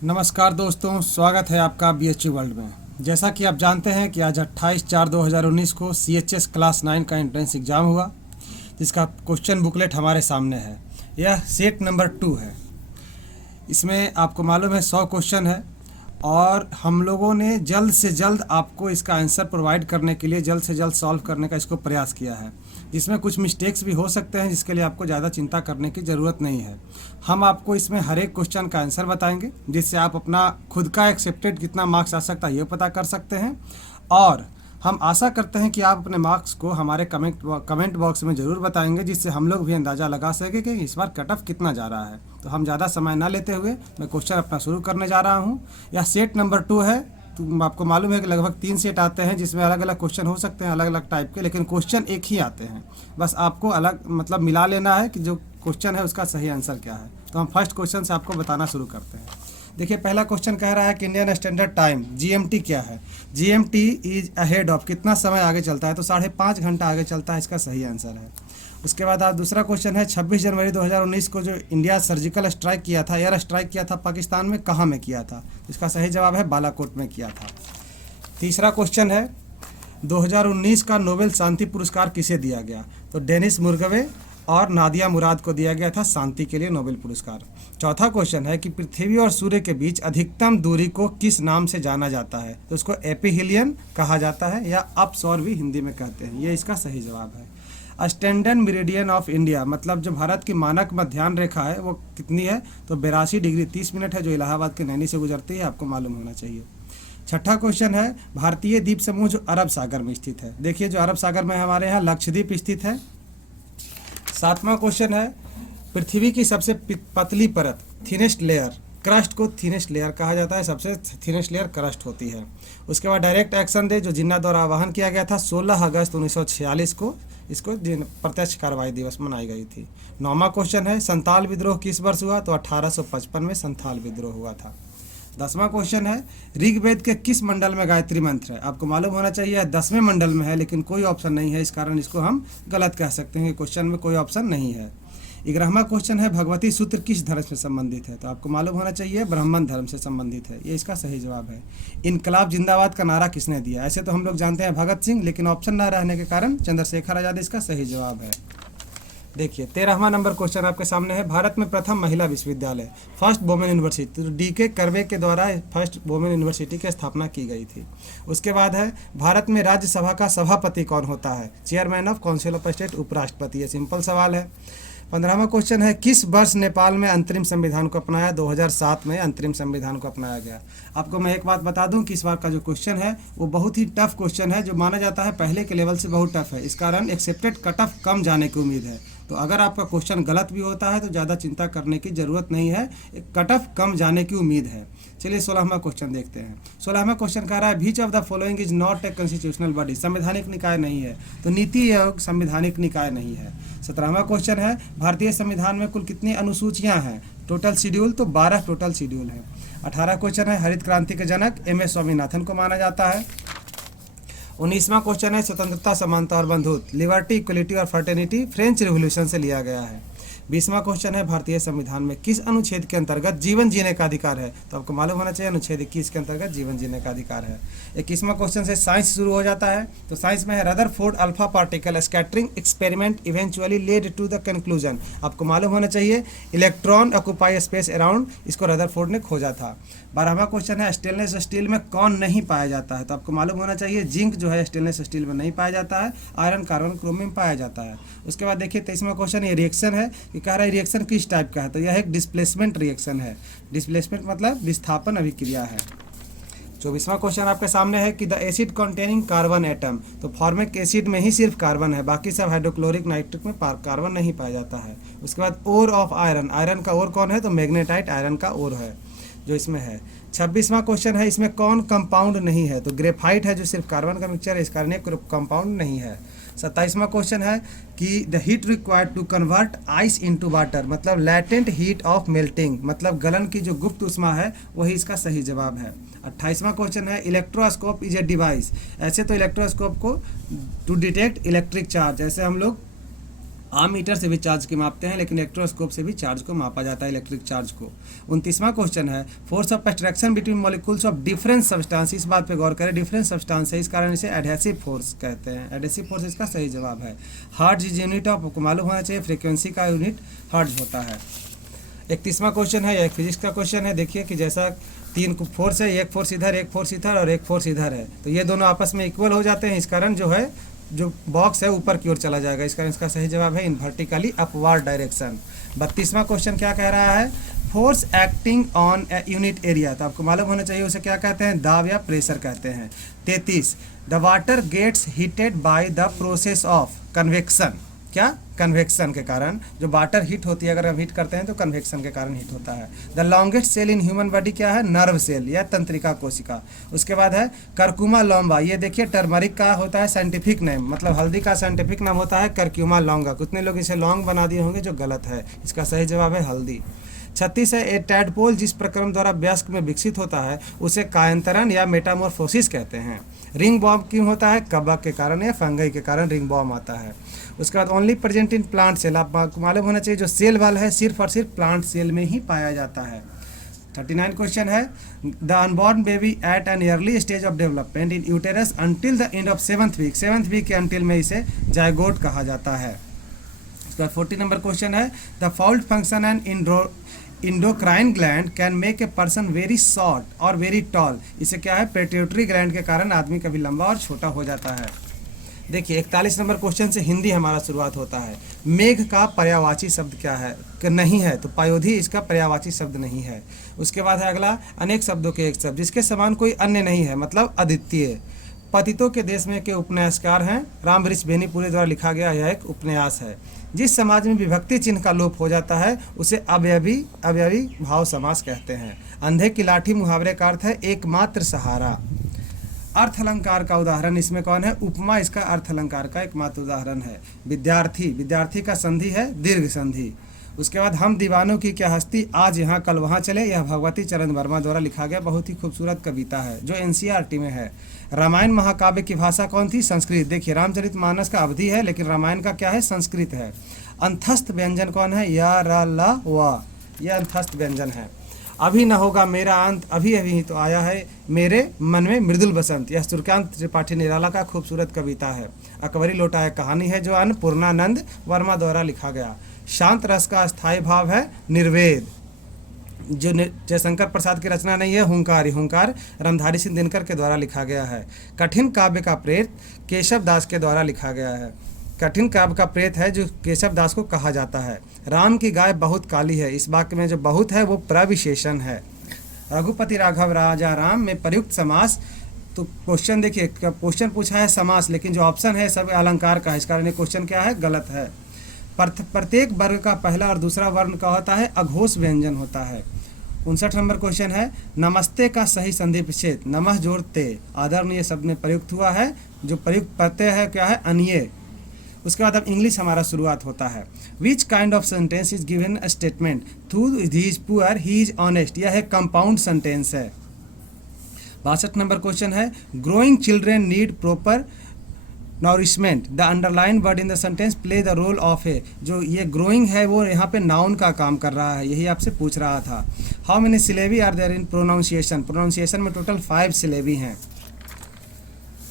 नमस्कार दोस्तों, स्वागत है आपका BHU वर्ल्ड में। जैसा कि आप जानते हैं कि आज 28/4/2019 को CHS क्लास 9 का एंट्रेंस एग्ज़ाम हुआ, जिसका क्वेश्चन बुकलेट हमारे सामने है। यह सेट नंबर 2 है। इसमें आपको मालूम है 100 क्वेश्चन है और हम लोगों ने जल्द से जल्द आपको इसका आंसर प्रोवाइड करने के लिए जल्द से जल्द सॉल्व करने का इसको प्रयास किया है। इसमें कुछ मिस्टेक्स भी हो सकते हैं, जिसके लिए आपको ज़्यादा चिंता करने की ज़रूरत नहीं है। हम आपको इसमें हर एक क्वेश्चन का आंसर बताएंगे, जिससे आप अपना खुद का एक्सेप्टेड कितना मार्क्स आ सकता है ये पता कर सकते हैं। और हम आशा करते हैं कि आप अपने मार्क्स को हमारे कमेंट बॉक्स में ज़रूर बताएंगे, जिससे हम लोग भी अंदाज़ा लगा सकें कि इस बार कट ऑफ कितना जा रहा है। तो हम ज़्यादा समय ना लेते हुए मैं क्वेश्चन अपना शुरू करने जा रहा हूँ। यह सेट नंबर 2 है। तो आपको मालूम है कि लगभग 3 सेट आते हैं, जिसमें अलग अलग क्वेश्चन हो सकते हैं, अलग अलग टाइप के, लेकिन क्वेश्चन एक ही आते हैं। बस आपको अलग मतलब मिला लेना है कि जो क्वेश्चन है उसका सही आंसर क्या है। तो हम फर्स्ट क्वेश्चन से आपको बताना शुरू करते हैं। देखिए, पहला क्वेश्चन कह रहा है कि इंडियन स्टैंडर्ड टाइम GMT क्या है। GMT इज अहेड ऑफ, कितना समय आगे चलता है, तो 5.5 घंटा आगे चलता है, इसका सही आंसर है। उसके बाद आप दूसरा क्वेश्चन है 26 जनवरी 2019 को जो इंडिया सर्जिकल स्ट्राइक किया था, एयर स्ट्राइक किया था पाकिस्तान में, कहाँ में किया था। इसका सही जवाब है बालाकोट में किया था। तीसरा क्वेश्चन है 2019 का नोबेल शांति पुरस्कार किसे दिया गया, तो डेनिस मुर्गवे और नादिया मुराद को दिया गया था शांति के लिए नोबेल पुरस्कार। चौथा क्वेश्चन है कि पृथ्वी और सूर्य के बीच अधिकतम दूरी को किस नाम से जाना जाता है, तो उसको एपिहीलियन कहा जाता है या अपसौर भी हिंदी में कहते हैं। ये इसका सही जवाब है। स्टैंडर्ड मेरिडियन ऑफ इंडिया मतलब जो भारत की मानक मध्याह्न रेखा है वो कितनी है, तो 82 डिग्री 30 मिनट है, जो इलाहाबाद के नैनी से गुजरती है, आपको मालूम होना चाहिए। छठा क्वेश्चन है भारतीय द्वीप समूह जो अरब सागर में स्थित है। देखिए, जो अरब सागर में हमारे यहाँ लक्षद्वीप स्थित है। सातवां क्वेश्चन है पृथ्वी की सबसे पतली परत थिनेस्ट लेयर, क्रस्ट को थिनेस्ट लेयर कहा जाता है, सबसे थिनेस्ट लेयर क्रस्ट होती है। उसके बाद डायरेक्ट एक्शन डे जो जिन्ना द्वारा आह्वान किया गया था 16 अगस्त 1946 को, इसको प्रत्यक्ष कार्रवाई दिवस मनाई गई थी। नौवां क्वेश्चन है संथाल विद्रोह किस वर्ष हुआ, तो 1855 में संथाल विद्रोह हुआ था। 10वां क्वेश्चन है ऋग्वेद के किस मंडल में गायत्री मंत्र है। आपको मालूम होना चाहिए 10वें मंडल में है, लेकिन कोई ऑप्शन नहीं है, इस कारण इसको हम गलत कह सकते हैं, क्वेश्चन में कोई ऑप्शन नहीं है। 11वां क्वेश्चन है भगवती सूत्र किस धर्म से संबंधित है, तो आपको मालूम होना चाहिए ब्राह्मण धर्म से संबंधित है, ये इसका सही जवाब है। इनकलाब जिंदाबाद का नारा किसने दिया, ऐसे तो हम लोग जानते हैं भगत सिंह, लेकिन ऑप्शन ना रहने के कारण चंद्रशेखर आजाद इसका सही जवाब है। देखिए, 13वां नंबर क्वेश्चन आपके सामने है भारत में प्रथम महिला विश्वविद्यालय फर्स्ट वुमेन यूनिवर्सिटी, तो DK कर्वे के द्वारा फर्स्ट वुमेन यूनिवर्सिटी की स्थापना की गई थी। उसके बाद है भारत में राज्यसभा का सभापति कौन होता है, chairman of council of state, उपराष्ट्रपति। ये सिंपल सवाल है। 15वां क्वेश्चन है किस वर्ष नेपाल में अंतरिम संविधान को अपनाया, 2007 में अंतरिम संविधान को अपनाया गया। आपको मैं एक बात बता दूं कि इस बार का जो क्वेश्चन है वो बहुत ही टफ क्वेश्चन है, जो माना जाता है पहले के लेवल से बहुत टफ है, इस कारण एक्सेप्टेड कट ऑफ कम जाने की उम्मीद है। तो अगर आपका क्वेश्चन गलत भी होता है तो ज़्यादा चिंता करने की ज़रूरत नहीं है, कट ऑफ कम जाने की उम्मीद है। चलिए 16वां क्वेश्चन देखते हैं। 16वां क्वेश्चन कह रहा है which of the following is not a constitutional body, संवैधानिक निकाय नहीं है, तो नीति आयोग संवैधानिक निकाय नहीं है। 17वां क्वेश्चन है भारतीय संविधान में कुल कितनी अनुसूचियां हैं, टोटल शेड्यूल, तो 12 टोटल शेड्यूल है। 18वां क्वेश्चन है हरित क्रांति के जनक MS स्वामीनाथन को माना जाता है। 19वां क्वेश्चन है स्वतंत्रता, समानता और बंधुत्व, लिबर्टी, इक्वलिटी और फ्रेटर्निटी फ्रेंच रिवॉल्यूशन से लिया गया है। 20वां क्वेश्चन है भारतीय संविधान में किस अनुच्छेद के अंतर्गत जीवन जीने का अधिकार है, तो आपको मालूम होना चाहिए अनुच्छेद 21 के अंतर्गत जीवन जीने का अधिकार है। 21वां क्वेश्चन से साइंस शुरू हो जाता है, तो साइंस में है Rutherford alpha particle scattering experiment eventually led to the conclusion. आपको मालूम होना चाहिए इलेक्ट्रॉन ऑक्यूपाई स्पेस अराउंड, इसको रदरफोर्ड ने खोजा था। 12वां क्वेश्चन है स्टेनलेस स्टील में कौन नहीं पाया जाता है, तो आपको मालूम होना चाहिए जिंक जो है स्टेनलेस स्टील में नहीं पाया जाता है, आयरन, कार्बन, क्रोमियम पाया जाता है। उसके बाद देखिए 23वां क्वेश्चन ये रिएक्शन है कि कह रहा है रिएक्शन किस टाइप का है, तो यह एक डिस्प्लेसमेंट रिएक्शन है। डिस्प्लेसमेंट मतलब विस्थापन अभिक्रिया है। 24वां क्वेश्चन आपके सामने है कि the acid containing carbon atom, तो फॉर्मिक एसिड में ही सिर्फ कार्बन है, बाकी सब हाइड्रोक्लोरिक नाइट्रिक में कार्बन नहीं पाया जाता है। उसके बाद ओर ऑफ आयरन, आयरन का ओर कौन है, तो मैग्नेटाइट आयरन का ओर है जो इसमें है। 26वां क्वेश्चन है इसमें कौन कंपाउंड नहीं है, तो ग्रेफाइट है जो सिर्फ कार्बन का मिक्सचर है, इस कारण कंपाउंड नहीं है। 27वां क्वेश्चन है कि the heat required to convert ice into water, मतलब लैटेंट हीट ऑफ मेल्टिंग, मतलब गलन की जो गुप्त ऊष्मा है वही इसका सही जवाब है। 28वां क्वेश्चन है इलेक्ट्रोस्कोप इज ए डिवाइस, ऐसे तो इलेक्ट्रोस्कोप को टू डिटेक्ट इलेक्ट्रिक चार्ज, ऐसे हम लोग मीटर से भी चार्ज के मापते हैं, लेकिन इलेक्ट्रोस्कोप से भी चार्ज को मापा जाता है, इलेक्ट्रिक चार्ज को। 29वां क्वेश्चन है force of attraction between molecules of different substance. इस बात पे गौर करें, डिफरेंट सब्सटेंस है, इस कारण इसे एडहेसिव फोर्स कहते हैं। एडहेसिव फोर्स इसका सही जवाब है। हर्ट्ज इज यूनिट ऑफ, आपको मालूम होना चाहिए, फ्रीक्वेंसी का यूनिट हर्ट्ज होता है। 31वां क्वेश्चन है, यह फिजिक्स का क्वेश्चन है। देखिए कि जैसा 3 फोर्स है, एक फोर्स इधर, एक फोर्स इधर और एक फोर्स इधर है, तो ये दोनों आपस में इक्वल हो जाते हैं, इस कारण जो है जो बॉक्स है ऊपर की ओर चला जाएगा, इस कारण इसका सही जवाब है इन वर्टिकली अपवर्ड डायरेक्शन। 32वां क्वेश्चन क्या कह रहा है, force acting on a unit area, तो आपको मालूम होना चाहिए उसे क्या कहते हैं, दाब या प्रेशर कहते हैं। 33, the water gets heated by the process of convection. क्या, कन्वेक्शन के कारण जो वाटर हीट होती है, अगर हम हीट करते हैं तो कन्वेक्शन के कारण हीट होता है। The longest cell in human body क्या है, नर्व सेल या तंत्रिका कोशिका। उसके बाद है कर्क्यूमा लॉन्गा, ये देखिए टर्मरिक का होता है साइंटिफिक नेम, मतलब हल्दी का साइंटिफिक नाम होता है कर्क्यूमा लॉन्गा। कितने लोग इसे लॉन्ग बना दिए होंगे, जो गलत है, इसका सही जवाब है हल्दी। 36 है, ए टैडपोल जिस प्रक्रम द्वारा वयस्क में विकसित होता है उसे कायांतरण या मेटामॉर्फोसिस कहते हैं। रिंग बॉम क्यों होता है, कवक के कारण या फंगई के कारण रिंग बॉम आता है। उसके बाद only present in plant cell, आपको मालूम होना चाहिए जो सेल वाल है सिर्फ और सिर्फ प्लांट सेल में ही पाया जाता है। 39 क्वेश्चन है, the unborn baby at an early stage of development in uterus until the end of 7th week, 7th week के अंटिल में इसे जायगोट कहा जाता है। उसके बाद 40 नंबर क्वेश्चन है, the fault function and endocrine gland can make a person very short और वेरी टॉल। इसे क्या है, पेट्यूटरी ग्लैंड के कारण आदमी कभी लंबा और छोटा हो जाता है। देखिए 41 नंबर क्वेश्चन से हिंदी हमारा शुरुआत होता है। मेघ का पर्यायवाची शब्द क्या है, कि नहीं है, तो पायोधी इसका पर्यायवाची शब्द नहीं है। उसके बाद है अगला, अनेक शब्दों के एक शब्द जिसके समान कोई अन्य नहीं है, मतलब अद्वितीय। पतितों के देश में के उपन्यासकार हैं, रामवृक्ष बेनीपुरी द्वारा लिखा गया यह एक उपन्यास है। जिस समाज में विभक्ति चिन्ह का लोप हो जाता है उसे अवयवी भाव समास कहते हैं। अंधे की लाठी मुहावरे का अर्थ है एकमात्र सहारा। अर्थ अलंकार का उदाहरण इसमें कौन है, उपमा इसका अर्थ अलंकार का एकमात्र उदाहरण है। विद्यार्थी, विद्यार्थी का संधि है दीर्घ संधि। उसके बाद हम दीवानों की क्या हस्ती, आज यहाँ कल वहाँ चले, यह भगवती चरण वर्मा द्वारा लिखा गया बहुत ही खूबसूरत कविता है जो एनसीईआरटी में है। रामायण महाकाव्य की भाषा कौन थी, संस्कृत। देखिए रामचरितमानस का अवधि है, लेकिन रामायण का क्या है, संस्कृत है। अंतस्थ व्यंजन कौन है, या र ला वा, यह अंतस्थ व्यंजन है। अभी न होगा मेरा अंत, अभी अभी तो आया है मेरे मन में मृदुल बसंत, यह सूर्यकांत त्रिपाठी निराला का खूबसूरत कविता है। अकबरी लौटा एक कहानी है जो अन्नपूर्णानंद वर्मा द्वारा लिखा गया। शांत रस का स्थायी भाव है निर्वेद, जो जयशंकर प्रसाद की रचना नहीं है, हुंकारी, हुंकार रामधारी सिंह दिनकर के द्वारा लिखा गया है। कठिन काव्य का प्रेत केशव दास के द्वारा लिखा गया है। कठिन काव्य का प्रेत है जो केशव दास को कहा जाता है। राम की गाय बहुत काली है, इस वाक्य में जो बहुत है वो प्रविशेषण है। रघुपति राघव राजा राम में प्रयुक्त समास, तो क्वेश्चन देखिए क्वेश्चन पूछा है समास, लेकिन जो ऑप्शन है सब अलंकार का है, इस कारण ये क्वेश्चन क्या है, गलत है। प्रत्येक वर्ग का पहला और दूसरा वर्ण का होता है अघोष व्यंजन होता है। 59 नंबर क्वेश्चन है, नमस्ते का सही संधि विच्छेद, नमः जोड़ ते आदरणीय शब्द में प्रयुक्त हुआ है, जो प्रयुक्त प्रत्यय है क्या है, अनिय। उसके बाद अब इंग्लिश हमारा शुरुआत होता है। Which kind of sentence is given a statement through he is poor he is honest, यह एक कंपाउंड सेंटेंस है। 62 नंबर क्वेश्चन है, growing children need proper nourishment, the underline word in the sentence play the role of a, जो ये growing है वो यहाँ पे नाउन का काम कर रहा है, यही आपसे पूछ रहा था। How many syllable are there in pronunciation, pronunciation में टोटल 5 सिलेबी हैं।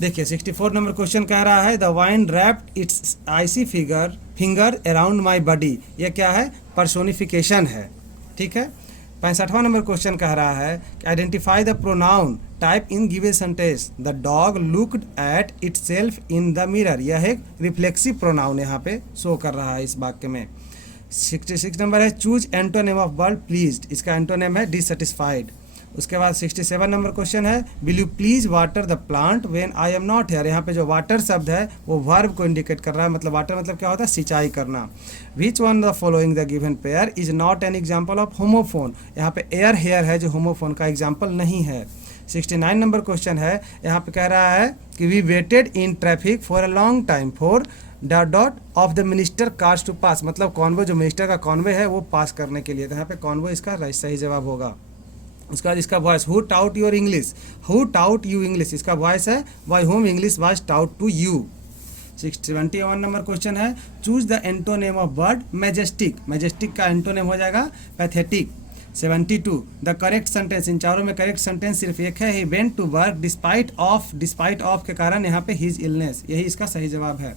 देखिए 64 नंबर क्वेश्चन कह रहा है, the vine wrapped its icy finger around my body, यह क्या है, पर्सोनिफिकेशन है, ठीक है। 65वां नंबर क्वेश्चन कह रहा है, identify the pronoun type in given sentence, the dog looked at itself in the mirror, यह एक रिफ्लेक्सिव प्रोनाउन यहाँ पे शो कर रहा है इस वाक्य में। 66 नंबर है, choose antonym of word pleased, इसका एंटोनिम है डिससेटिस्फाइड। उसके बाद 67 नंबर क्वेश्चन है, will you please water the plant when I am not here, यहाँ पे जो वाटर शब्द है वो वर्ब को इंडिकेट कर रहा है, मतलब वाटर मतलब क्या होता है, सिंचाई करना। Which one the following the given pair is not an example of homophone, यहाँ पे एयर हेयर है जो होमोफोन का एग्जाम्पल नहीं है। 69 नंबर क्वेश्चन है, यहाँ पे कह रहा है कि we waited in traffic for a long time for dot of the minister cars to pass, मतलब कॉन्वॉय जो मिनिस्टर का कॉन्वॉय है वो पास करने के लिए, तो यहाँ पे कॉन्वॉय इसका सही जवाब होगा। उसके बाद इसका voice, who taught your English, who taught you English, इसका वॉइस है by whom English was taught to you. 71 number question है, choose the antonym of word majestic. Majestic का एंटोनेम हो जाएगा पैथेटिक। 72 द करेक्ट सेंटेंस, इन चारों में correct sentence सिर्फ एक है, he went to work despite of, despite of के कारण यहाँ पे हिज इलनेस, यही इसका सही जवाब है।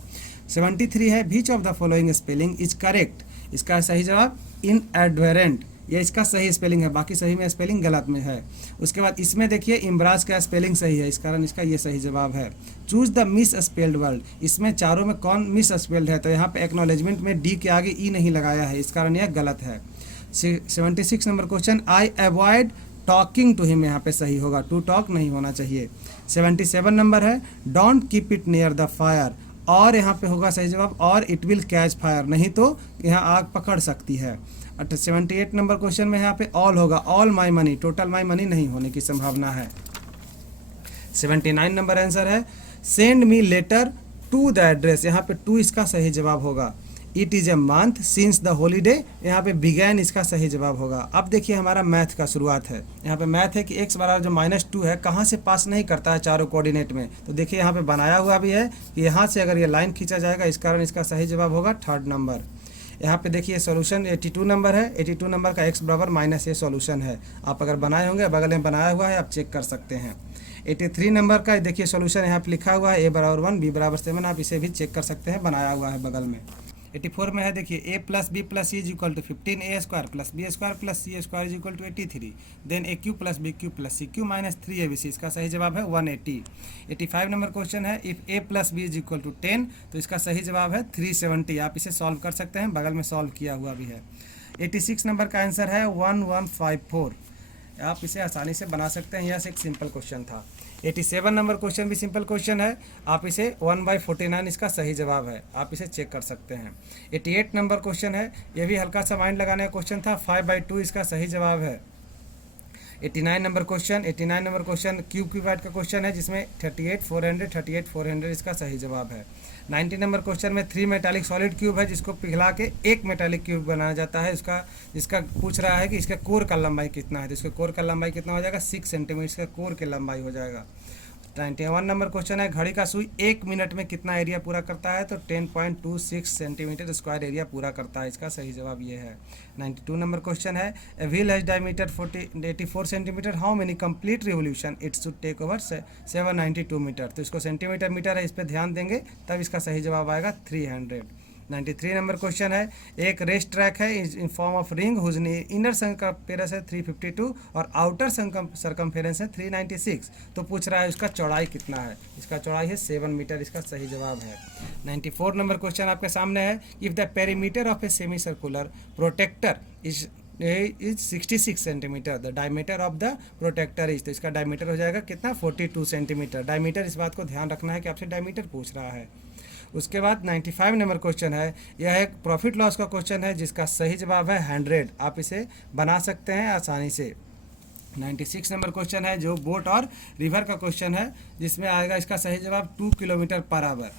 73 है, which of the following spelling is correct, इसका सही जवाब इनएडवेरेंट, ये इसका सही स्पेलिंग है, बाकी सही में स्पेलिंग गलत में है। उसके बाद इसमें देखिए इम्ब्राज का स्पेलिंग सही है, इस कारण इसका ये सही जवाब है। Choose the miss spelled word, इसमें चारों में कौन मिस स्पेल्ड है, तो यहाँ पे एक्नॉलेजमेंट में डी के आगे ई नहीं लगाया है, इस कारण यह गलत है। 76 number question, I avoid talking to him, यहाँ पे सही होगा, टू टॉक नहीं होना चाहिए। 77 नंबर है, don't keep it near the fire, और यहाँ पे होगा सही जवाब, और इट विल कैच फायर, नहीं तो यहाँ आग पकड़ सकती है। 78 नंबर क्वेश्चन में यहाँ पे ऑल होगा, all my money, total my money नहीं होने की संभावना है। 79 नंबर आंसर है, send me letter to the address, यहाँ पे टू इसका सही जवाब होगा। It is a month since the holiday, यहाँ पे बिगैन इसका सही जवाब होगा। अब देखिए हमारा मैथ का शुरुआत है, यहाँ पे मैथ है कि x बराबर जो -2 है कहाँ से पास नहीं करता है चारों कोऑर्डिनेट में, तो देखिए यहाँ पे बनाया हुआ भी है कि यहाँ से अगर ये लाइन खींचा जाएगा, इस कारण इसका सही जवाब होगा 3rd नंबर। यहाँ पे देखिए सॉल्यूशन 82 नंबर है, 82 नंबर का x बराबर -a सॉल्यूशन है, आप अगर बनाए होंगे बगल में बनाया हुआ है, आप चेक कर सकते हैं। 83 नंबर का देखिए सॉल्यूशन यहाँ पे लिखा हुआ है, a बराबर 1 b बराबर 7, आप इसे भी चेक कर सकते हैं, बनाया हुआ है बगल में। 84 में है देखिए a plus B plus C is equal to 15a² plus b² plus c² is equal to 83, then a³ plus b³ plus c³ minus 3abc, इसका सही जवाब है 180। 85 नंबर क्वेश्चन है, if a plus B is equal to 10, तो इसका सही जवाब है 370, आप इसे सॉल्व कर सकते हैं, बगल में सॉल्व किया हुआ भी है। 86 नंबर का आंसर है 1154, आप इसे आसानी से बना सकते हैं, यह एक सिंपल क्वेश्चन था। 87 नंबर क्वेश्चन भी सिंपल क्वेश्चन है, आप इसे 1/49 इसका सही जवाब है, आप इसे चेक कर सकते हैं। 88 नंबर क्वेश्चन है, यह भी हल्का सा माइंड लगाने का क्वेश्चन था, 5/2 इसका सही जवाब है। 89 नंबर क्वेश्चन क्यूबाइड का क्वेश्चन है, जिसमें 38 400 इसका सही जवाब है। 90 नंबर क्वेश्चन में 3 मेटालिक सॉलिड क्यूब है, जिसको पिघला के एक मेटालिक क्यूब बनाया जाता है, जिसका पूछ रहा है कि इसका कोर का लंबाई कितना है, तो इसका कोर का लंबाई कितना हो जाएगा 6 सेंटीमीटर, इसका कोर की लंबाई हो जाएगा। 91 नंबर क्वेश्चन है, घड़ी का सुई 1 मिनट में कितना एरिया पूरा करता है, तो 10.26 सेंटीमीटर स्क्वायर एरिया पूरा करता है, इसका सही जवाब ये है। 92 नंबर क्वेश्चन है, a wheel has diameter 84 centimetre, how many complete revolution it should take over 792 metre, तो इसको सेंटीमीटर मीटर है, इस पर ध्यान देंगे तब इसका सही जवाब आएगा 300। 93 नंबर क्वेश्चन है, एक रेस ट्रैक है in form of ring whose inner circumference है 352 और आउटर सर्कमफेरेंस है 396, तो पूछ रहा है उसका चौड़ाई कितना है, इसका चौड़ाई है 7 मीटर, इसका सही जवाब है। 94 नंबर क्वेश्चन आपके सामने है, if the perimeter of a semi circular protractor is 66 centimetre, the diameter of the protractor is, तो इसका डायमीटर हो जाएगा कितना 42 सेंटीमीटर। डायमीटर, इस बात को ध्यान रखना है कि आपसे डायमीटर पूछ रहा है। उसके बाद 95 नंबर क्वेश्चन है, यह एक प्रॉफिट लॉस का क्वेश्चन है, जिसका सही जवाब है 100, आप इसे बना सकते हैं आसानी से। 96 नंबर क्वेश्चन है जो बोट और रिवर का क्वेश्चन है, जिसमें आएगा इसका सही जवाब 2 kilometre per hour.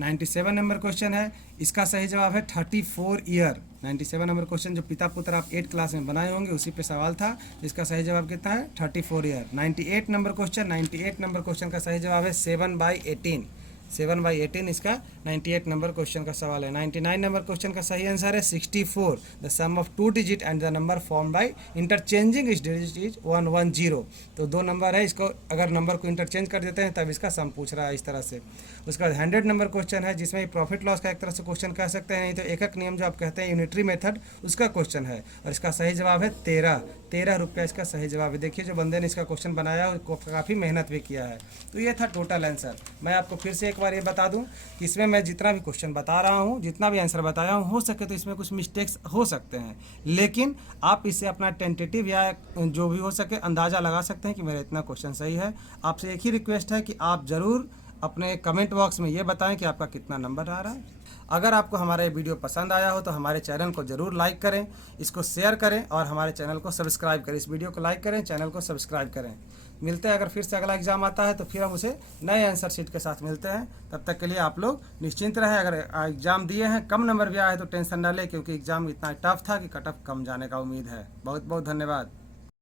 97 number question है, इसका सही जवाब है 34 ईयर। 97 नंबर क्वेश्चन जो पिता पुत्र आप 8 क्लास में बनाए होंगे, उसी पे सवाल था, इसका सही जवाब कितना है 34 ईयर। 98 नंबर क्वेश्चन का सही जवाब है 7/18, 7/18 इसका 98 नंबर क्वेश्चन का सवाल है। 99 नंबर क्वेश्चन का सही आंसर है 64, the sum of 2 digit and the number form by interchanging इस डिजिट इज 110, तो 2 नंबर है, इसको अगर नंबर को इंटरचेंज कर देते हैं तब इसका सम पूछ रहा है इस तरह से। उसके बाद 100 नंबर क्वेश्चन है, जिसमें प्रॉफिट लॉस का एक तरह से क्वेश्चन कह सकते हैं, नहीं तो एकक नियम जो आप कहते हैं यूनिटरी मेथड, उसका क्वेश्चन है, और इसका सही जवाब है 13 रुपया इसका सही जवाब है। देखिए जो बंदे ने इसका क्वेश्चन बनाया है काफ़ी मेहनत भी किया है। तो ये था टोटल आंसर। मैं आपको फिर से एक बार ये बता दूं कि इसमें मैं जितना भी क्वेश्चन बता रहा हूं, जितना भी आंसर बताया हूं, हो सके तो इसमें कुछ मिस्टेक्स हो सकते हैं, लेकिन आप इससे अपना टेंटेटिव या जो भी हो सके अंदाज़ा लगा सकते हैं कि मेरा इतना क्वेश्चन सही है। आपसे एक ही रिक्वेस्ट है कि आप ज़रूर अपने कमेंट बॉक्स में ये बताएं कि आपका कितना नंबर आ रहा है। अगर आपको हमारा ये वीडियो पसंद आया हो तो हमारे चैनल को ज़रूर लाइक करें, इसको शेयर करें और हमारे चैनल को सब्सक्राइब करें। इस वीडियो को लाइक करें, चैनल को सब्सक्राइब करें। मिलते हैं, अगर फिर से अगला एग्ज़ाम आता है तो फिर हम उसे नए आंसर शीट के साथ मिलते हैं। तब तक के लिए आप लोग निश्चिंत रहें। अगर एग्ज़ाम दिए हैं, कम नंबर भी आए तो टेंशन ना लें, क्योंकि एग्ज़ाम इतना टफ था कि कट ऑफ कम जाने का उम्मीद है। बहुत बहुत धन्यवाद।